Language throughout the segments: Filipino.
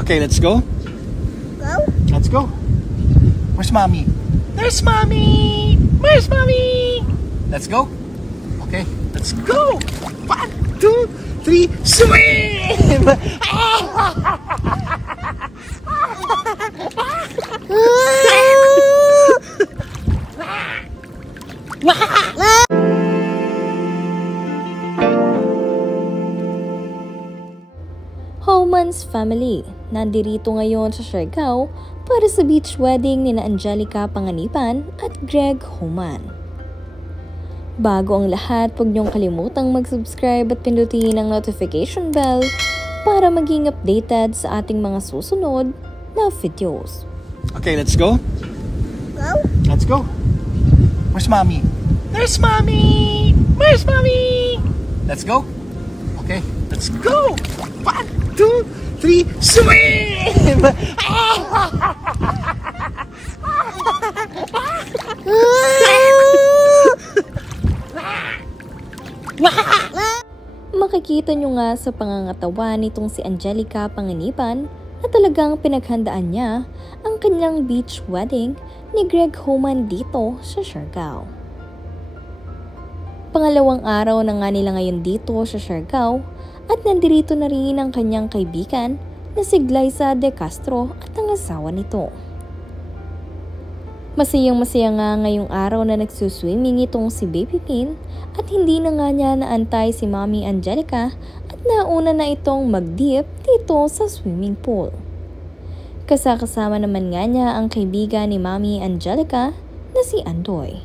Okay, let's go. Go? Let's go. Where's mommy? There's mommy! Where's mommy? Let's go. Okay, let's go. 1, 2, 3, swim! Homan's family nandirito ngayon sa Siargao para sa beach wedding ni Angelica Panganiban at Greg Homan. Bago ang lahat, huwag niyong kalimutang mag-subscribe at pindutin ang notification bell para maging updated sa ating mga susunod na videos. Okay, let's go. Go? Let's go. Where's mommy? There's mommy! Where's mommy? Let's go. Okay, let's go. 1, 2, 3, swim! Makikita nyo nga sa pangangatawan nitong si Angelica Panganiban na talagang pinaghandaan niya ang kanyang beach wedding ni Greg Homan dito sa Siargao. Pangalawang araw na nga nila ngayon dito sa Siargao at nandirito na rin ang kanyang kaibigan na si Glyza De Castro at ang asawa nito. Masayang-masaya nga ngayong araw na nagsuswimming itong si Baby Pin at hindi na nga niya naantay si Mommy Angelica at nauna na itong mag-dip dito sa swimming pool. Kasama naman nga niya ang kaibigan ni Mommy Angelica na si Andoy.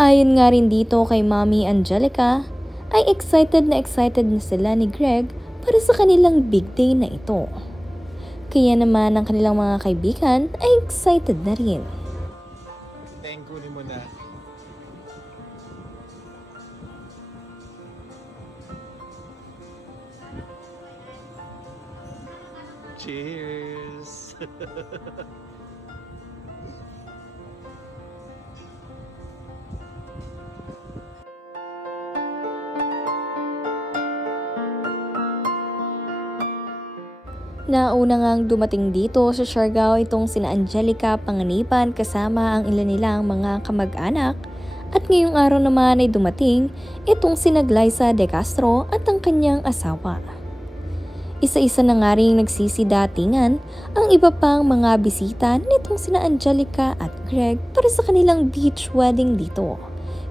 Ayon nga rin dito kay Mommy Angelica ay excited na sila ni Greg para sa kanilang big day na ito. Kaya naman ang kanilang mga kaibigan ay excited na rin. Kunin mo na. Cheers! Nauna ngang dumating dito sa Siargao itong sina Angelica Panganiban kasama ang ilan nilang mga kamag-anak at ngayong araw naman ay dumating itong sina Glyza De Castro at ang kanyang asawa. Isa-isa na nga rin nagsisidatingan ang iba pang mga bisita nitong sina Angelica at Greg para sa kanilang beach wedding dito.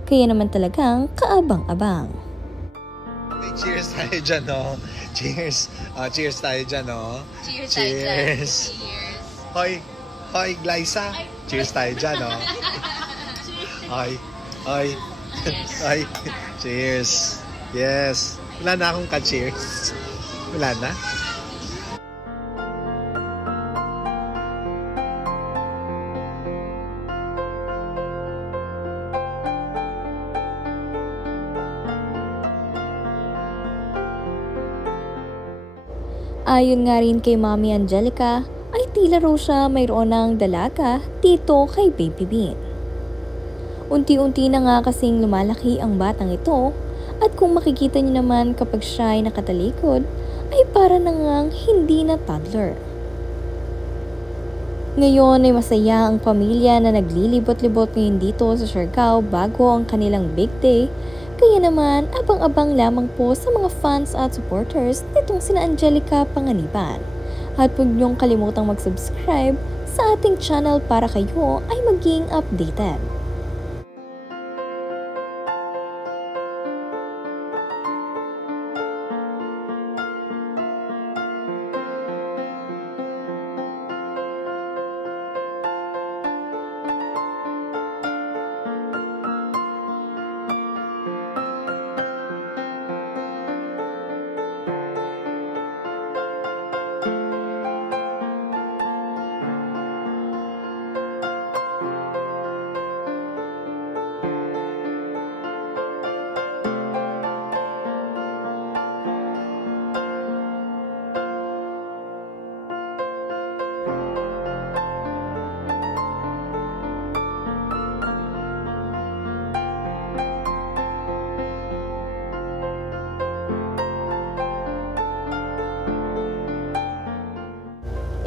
Kaya naman talagang kaabang-abang. Cheers tayo dyan, no? Cheers. Cheers tayo dyan, no? Cheers. Cheers. Hoy, hoy, Glyza. Cheers tayo dyan, no? Hoy, hoy, hoy. Cheers. Yes. Wala na akong ka-cheers. Wala na. Ayon nga rin kay Mommy Angelica ay tila raw siya mayroon ng dalaga dito kay Baby Bean. Unti-unti na nga kasing lumalaki ang batang ito at kung makikita niyo naman kapag siya ay nakatalikod ay para nang hindi na toddler. Ngayon ay masaya ang pamilya na naglilibot-libot ngayon dito sa Siargao bago ang kanilang big day. Kaya naman, abang-abang lamang po sa mga fans at supporters nitong sina Angelica Panganiban. At huwag niyong kalimutang mag-subscribe sa ating channel para kayo ay maging updated.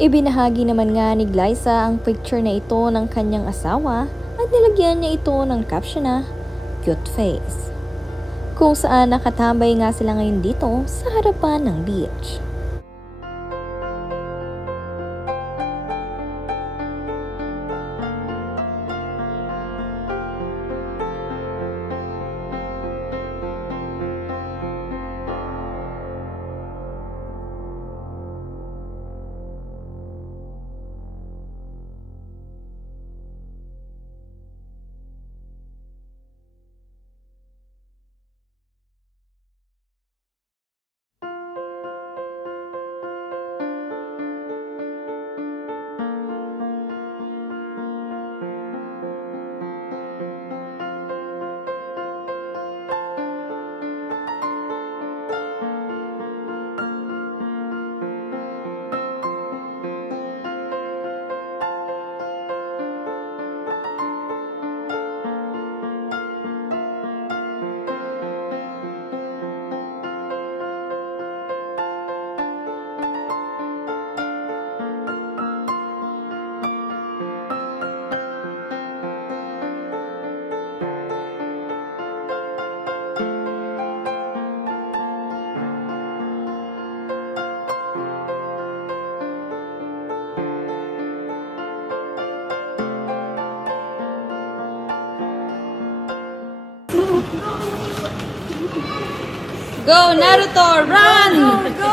Ibinahagi naman nga ni Glyza ang picture na ito ng kanyang asawa at nilagyan niya ito ng caption na cute face. Kung saan nakatambay nga sila ngayon dito sa harapan ng beach. Go, Naruto, run! Go!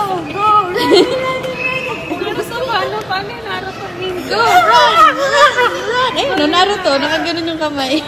Gusto mo, paano yung Naruto? Go, run! Eh, Naruto, nakaganon yung kamay.